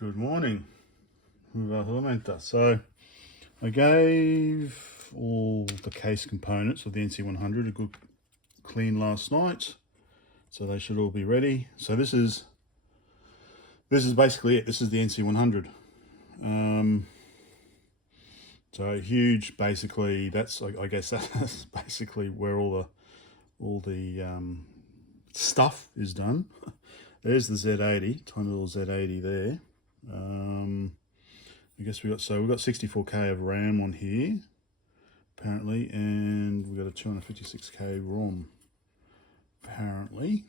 Good morning. So I gave all the case components of the NC100 a good clean last night, so they should all be ready. So this is basically it. This is the NC100. So huge. Basically, that's I guess that's basically where all the stuff is done. There's the Z80, tiny little Z80 there. I guess we've got 64K of RAM on here, apparently, and we've got a 256K ROM, apparently.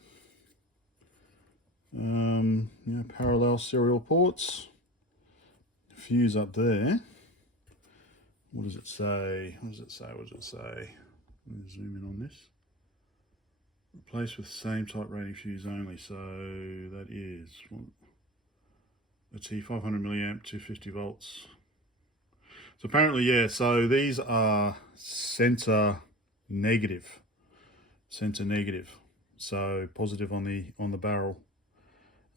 Yeah, parallel serial ports. Fuse up there. What does it say? What does it say? What does it say? Let me zoom in on this. Replace with same type rating fuse only. So that is a T500 milliamp, 250 volts. So apparently, yeah. So these are center negative. So positive on the barrel.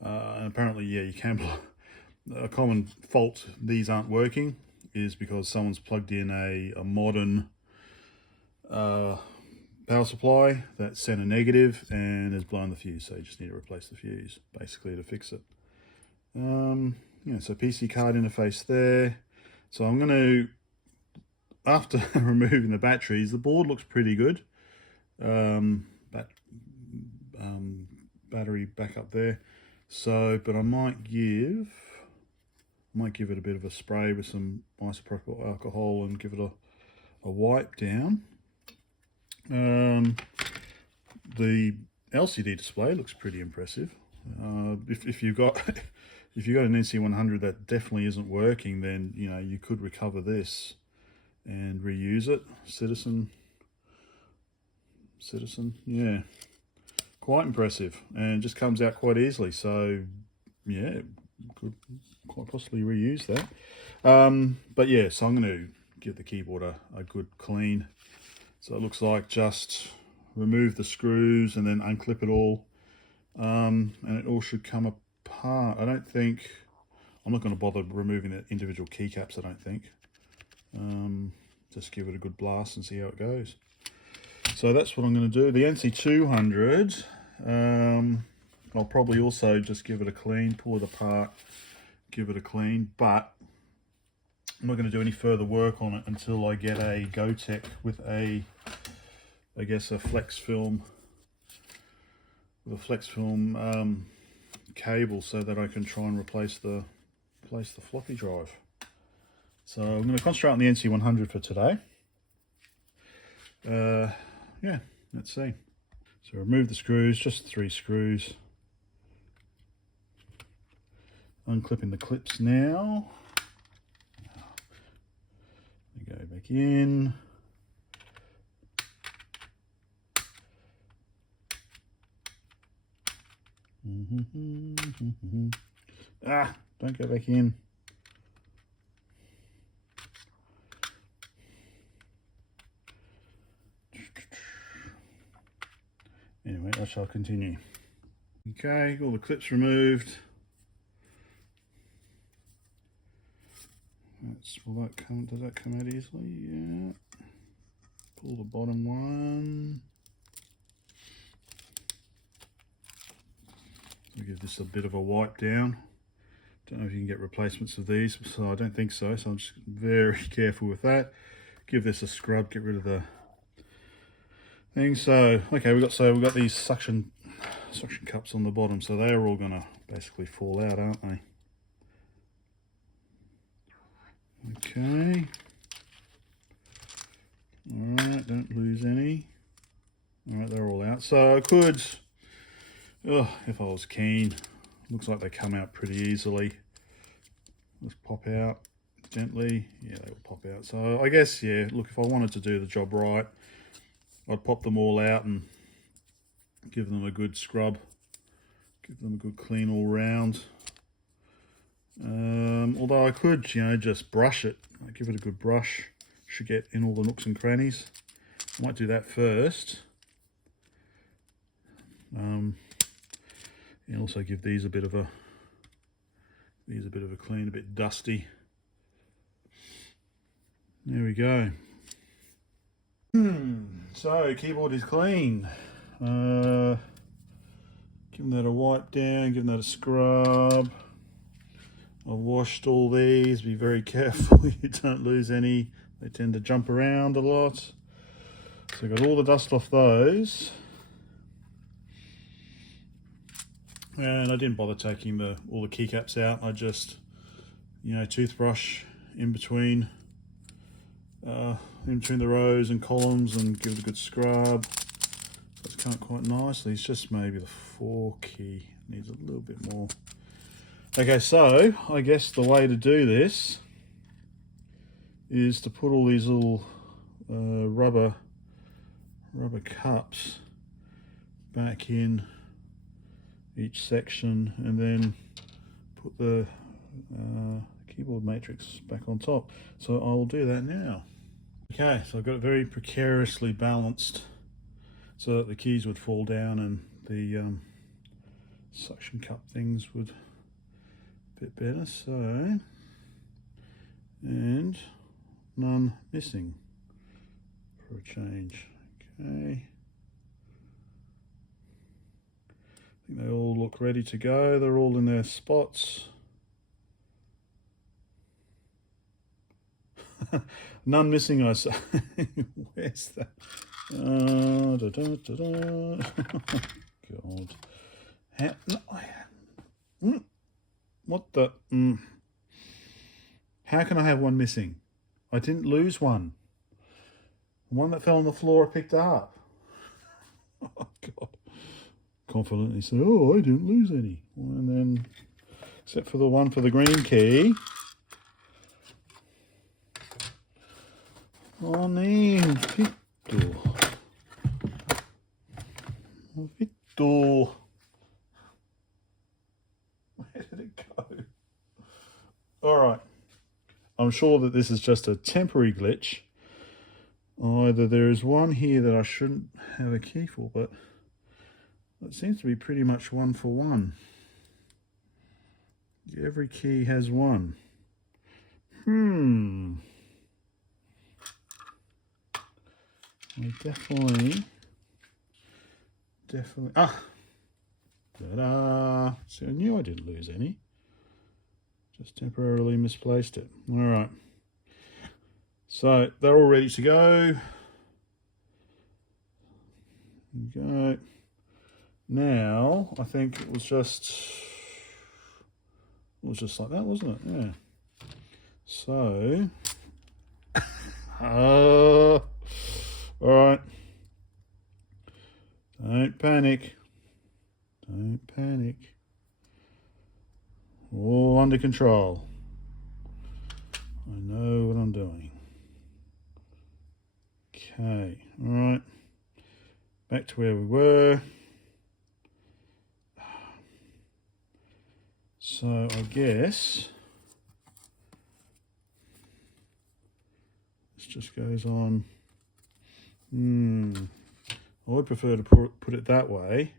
And apparently, yeah, you can. A common fault these aren't working is because someone's plugged in a modern power supply that's center negative and has blown the fuse. So you just need to replace the fuse basically to fix it. Yeah, so PC card interface there. So I'm going to, after removing the batteries, the board looks pretty good. Battery back up there. So, but I might give it a bit of a spray with some isopropyl alcohol and give it a wipe down. The LCD display looks pretty impressive. If you've got if you've got an NC100 that definitely isn't working, then you know you could recover this and reuse it. Citizen, yeah, quite impressive, and just comes out quite easily. So yeah, could quite possibly reuse that. But yeah, so I'm going to give the keyboard a good clean. So it looks like just remove the screws and then unclip it all, and it all should come apart. I'm not going to bother removing the individual keycaps, I don't think. Just give it a good blast and see how it goes. So that's what I'm going to do. The NC200, I'll probably also just give it a clean, pull it apart, give it a clean, but I'm not going to do any further work on it until I get a GoTech with a flex film, cable, so that I can try and replace the floppy drive. So I'm going to concentrate on the NC100 for today. Yeah, let's see. So remove the screws, just 3 screws. Unclipping the clips now. Go back in. Don't go back in. Anyway, I shall continue. Okay, all the clips removed. Does that come out easily? Yeah. Pull the bottom one. I'll give this a bit of a wipe down. Don't know if you can get replacements of these, so I don't think so. So I'm just very careful with that. Give this a scrub, get rid of the thing. So okay, we've got these suction cups on the bottom, so they are all gonna basically fall out, aren't they? Okay. Alright, don't lose any. Alright, they're all out. So I could, if I was keen, looks like they come out pretty easily. Let's pop out gently. Yeah, they will pop out. So I guess, yeah, look, if I wanted to do the job right, I'd pop them all out and give them a good scrub. Give them a good clean all round. Although I could, you know, just brush it. I give it a good brush. Should get in all the nooks and crannies. I might do that first. And also give these a bit of a These a bit of a clean, a bit dusty. There we go. So keyboard is clean. Giving that a wipe down, giving that a scrub. I've washed all these. Be very careful you don't lose any. They tend to jump around a lot. So got all the dust off those. And I didn't bother taking all the keycaps out. I just, toothbrush in between the rows and columns and give it a good scrub. That's come out quite nicely. It's just maybe the 4 key needs a little bit more. Okay, so I guess the way to do this is to put all these little rubber cups back in each section and then put the keyboard matrix back on top. So I'll do that now. Okay, so I've got it very precariously balanced so that the keys would fall down and the suction cup things would bit better. So, and none missing for a change. Okay. I think they all look ready to go. They're all in their spots. None missing, I say. Where's that? God. What the? How can I have one missing? I didn't lose one. The one that fell on the floor I picked up. Oh, God. Confidently said, oh, I didn't lose any. And then, except for the one for the green key. Oh, name. Victor. Victor. Where did it go? All right. I'm sure that this is just a temporary glitch. Either there is one here that I shouldn't have a key for, but it seems to be pretty much one for one. Every key has one. I definitely. Ah! Ta-da! See, I knew I didn't lose any. Just temporarily misplaced it. All right. So they're all ready to go. There we go. Now I think it was just like that, wasn't it? Yeah. So, all right. Don't panic. Don't panic. All under control. I know what I'm doing. Okay, all right. Back to where we were. So I guess this just goes on. I would prefer to put it that way,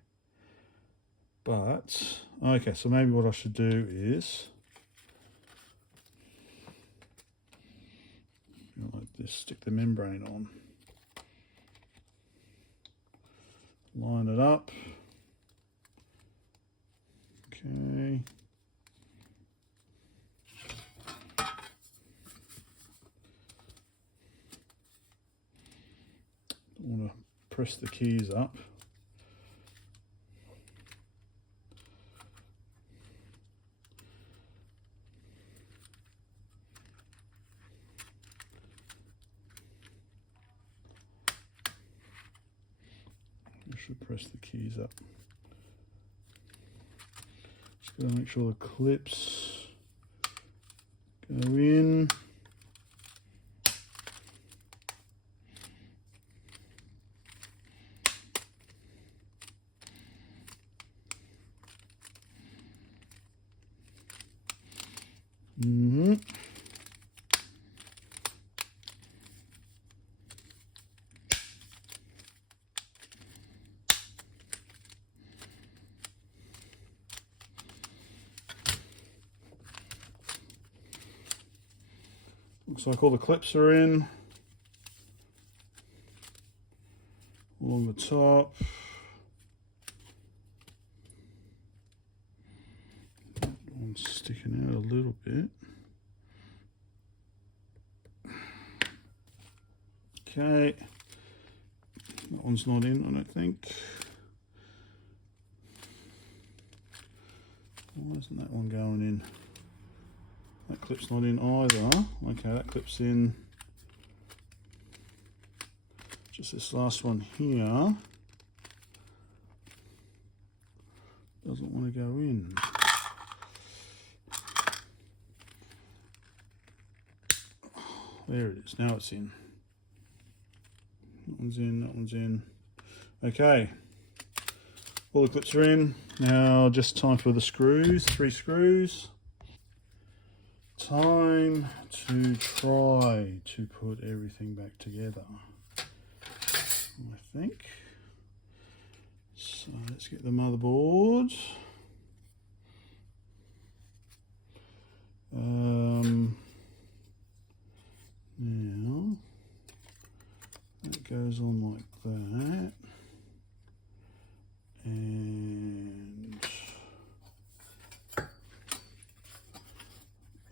but okay, so maybe what I should do is like this, stick the membrane on, line it up. Okay. Don't want to press the keys up. I should press the keys up. Just got to make sure the clips go in. Looks like all the clips are in. Along the top. One's sticking out a little bit. Okay. That one's not in, I don't think. Why isn't that one going in? That clip's not in either. Okay, that clip's in. Just this last one here doesn't want to go in. There it is. Now it's in. That one's in. That one's in. Okay. All the clips are in. Now just time for the screws. 3 screws. Time to try to put everything back together, I think. So let's get the motherboard. Now that goes on like that, and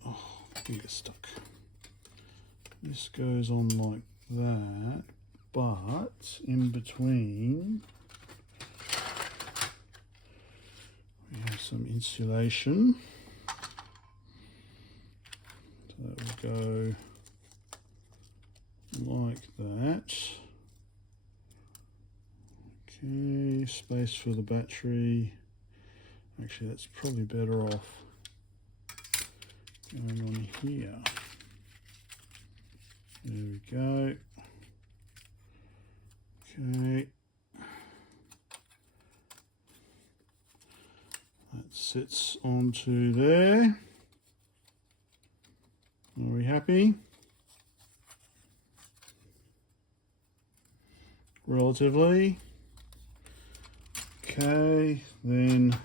oh, I think it's stuck. This goes on like that, but in between we have some insulation. So that will go like that. Okay, space for the battery. Actually, that's probably better off going on here. There we go. Okay. That sits onto there. Are we happy? Relatively. Okay, then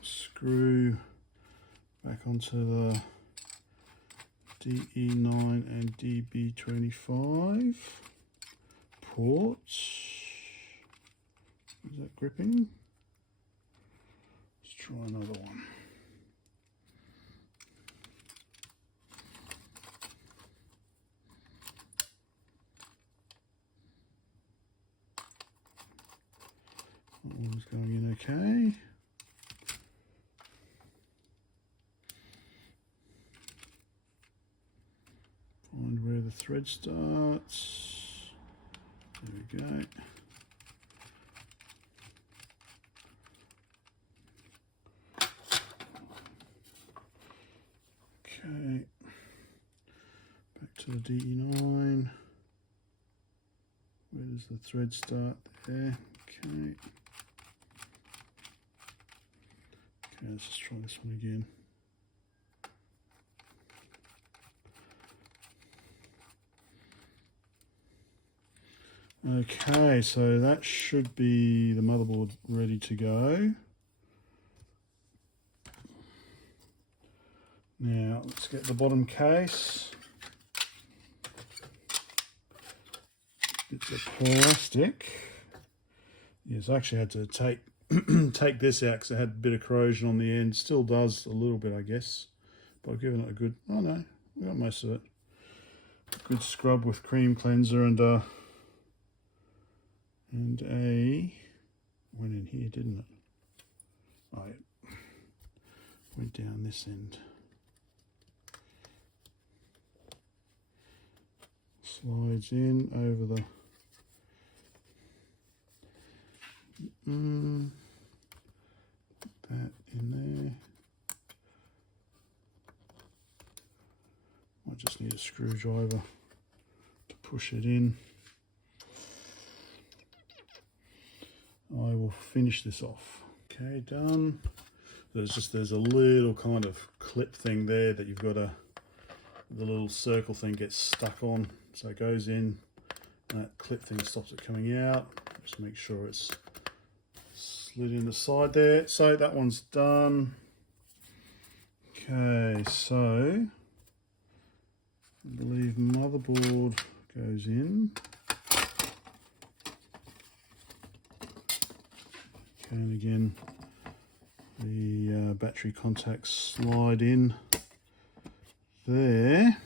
screw back onto the DE9 and DB25 ports. Is that gripping? Let's try another one. That one's going in okay. Find where the thread starts. There we go. Okay. Back to the DE9. Where does the thread start? There. Okay. Okay, let's just try this one again. Okay, so that should be the motherboard ready to go. Now let's get the bottom case. Bits of plastic. Yes, I actually had to take take this out because it had a bit of corrosion on the end. Still does a little bit, I guess. But I've given it a good, oh no, we got most of it. Good scrub with cream cleanser and a went in here, didn't it? Oh, it went down this end. Slides in over the that in there. I just need a screwdriver to push it in. I will finish this off. Okay, done. There's a little kind of clip thing there that you've got the little circle thing gets stuck on, so it goes in. That clip thing stops it coming out. Just make sure it's slid in the side there. So that one's done. Okay, so I believe motherboard goes in. Okay, and again, the battery contacts slide in there.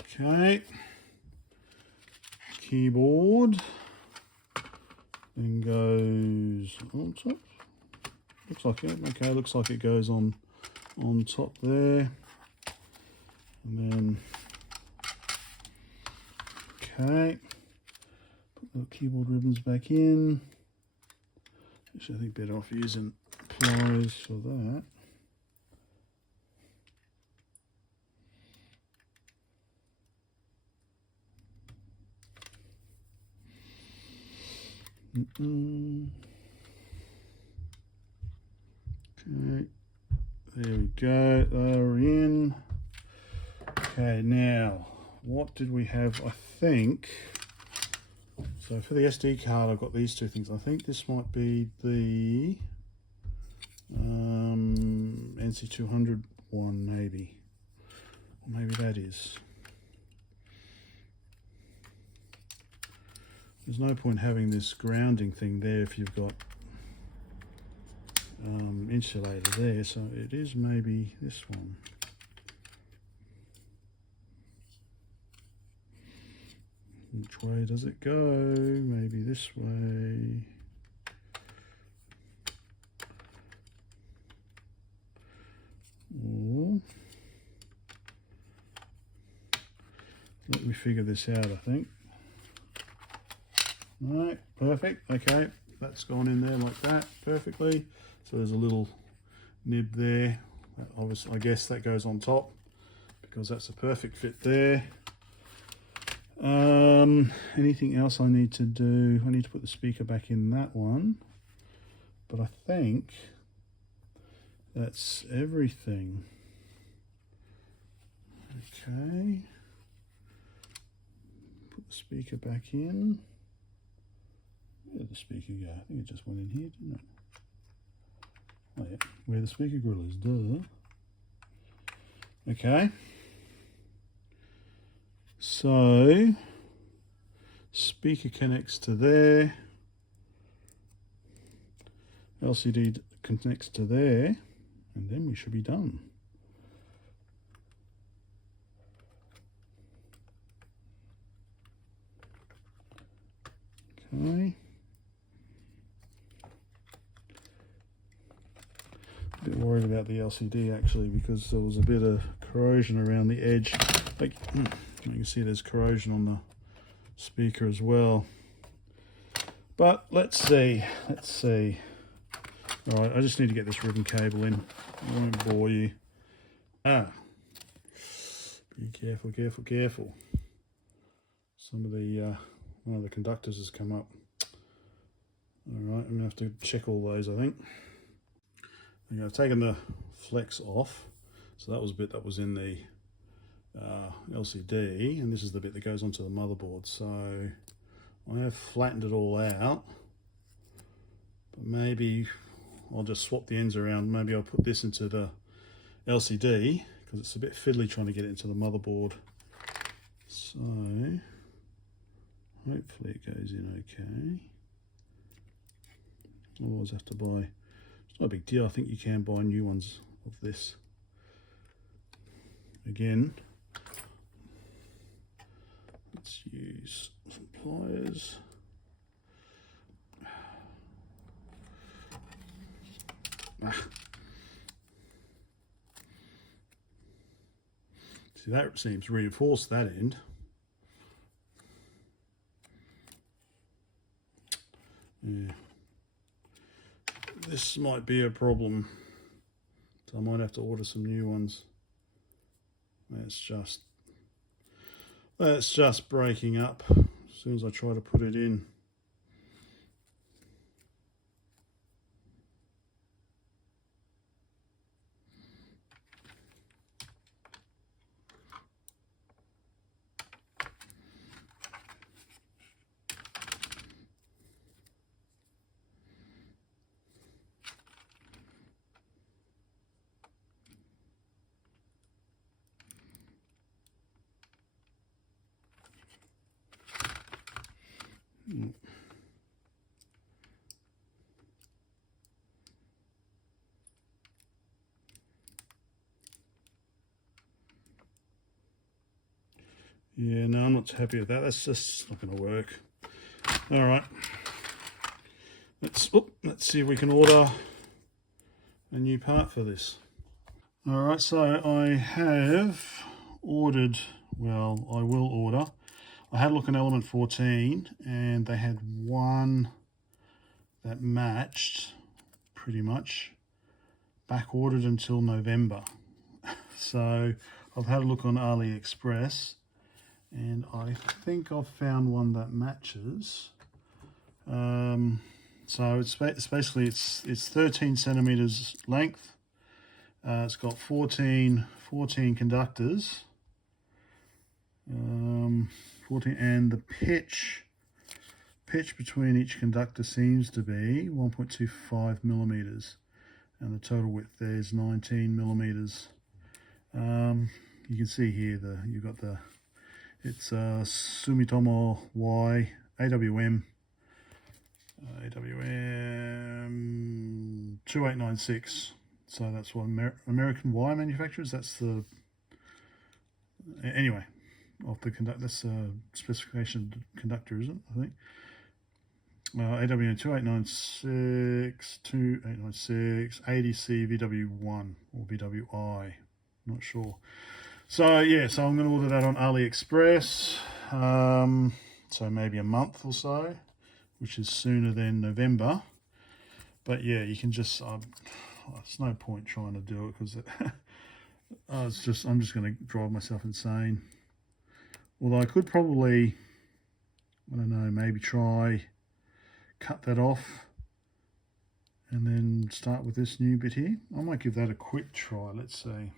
Okay, keyboard then goes on top. Looks like it. Okay, looks like it goes on top there, and then okay, put the keyboard ribbons back in. Actually, I think better off using pliers for that. Okay, there we go, they're in. Okay, now what did we have? I think so for the SD card I've got these two things. I think this might be the NC200 one, maybe, or maybe that is. There's no point having this grounding thing there if you've got insulator there, so it is maybe this one. Which way does it go? Maybe this way. Or let me figure this out, I think. Right, perfect. Okay, that's gone in there like that perfectly. So there's a little nib there. That obviously, I guess that goes on top because that's a perfect fit there. Anything else I need to do? I need to put the speaker back in that one, but I think that's everything. Okay, put the speaker back in. Where did the speaker go? I think it just went in here, didn't it? Oh yeah, where the speaker grill is, duh. Okay. So, speaker connects to there. LCD connects to there. And then we should be done. Okay. A bit worried about the LCD actually because there was a bit of corrosion around the edge. Like, you can see there's corrosion on the speaker as well. But let's see. All right, I just need to get this ribbon cable in. I won't bore you. Be careful, careful, careful. Some of the one of the conductors has come up. All right, I'm gonna have to check all those, I think. Okay, I've taken the flex off. So that was a bit that was in the LCD, and this is the bit that goes onto the motherboard. So I have flattened it all out, but maybe I'll just swap the ends around. Maybe I'll put this into the LCD because it's a bit fiddly trying to get it into the motherboard. So hopefully it goes in okay. Otherwise I have to buy, it's not a big deal, I think you can buy new ones of this. Again, let's use some pliers. See, that seems reinforced, that end. Yeah. This might be a problem, so I might have to order some new ones. That's just breaking up as soon as I try to put it in. Yeah, no, I'm not happy with that. That's just not going to work. All right. Let's see if we can order a new part for this. All right, so I have ordered, well, I will order. I had a look in Element 14 and they had one that matched pretty much, back ordered until November. So I've had a look on Aliexpress and I think I've found one that matches. So it's basically it's 13 centimeters length. It's got 14 conductors. 14, and the pitch between each conductor seems to be 1.25 millimeters, and the total width there is 19 millimeters. You can see here you've got it's Sumitomo-Y AWM. AWM 2896. So that's what American wire manufacturers. That's the anyway of the that's specification conductor, isn't it? I think. AWM 2896 ADC VW1 or VWI. Not sure. So yeah, so I'm going to order that on AliExpress. So maybe a month or so, which is sooner than November. But yeah, you can just there's no point trying to do it because I'm just going to drive myself insane. Although I could probably, I don't know, maybe cut that off and then start with this new bit here. I might give that a quick try. Let's see.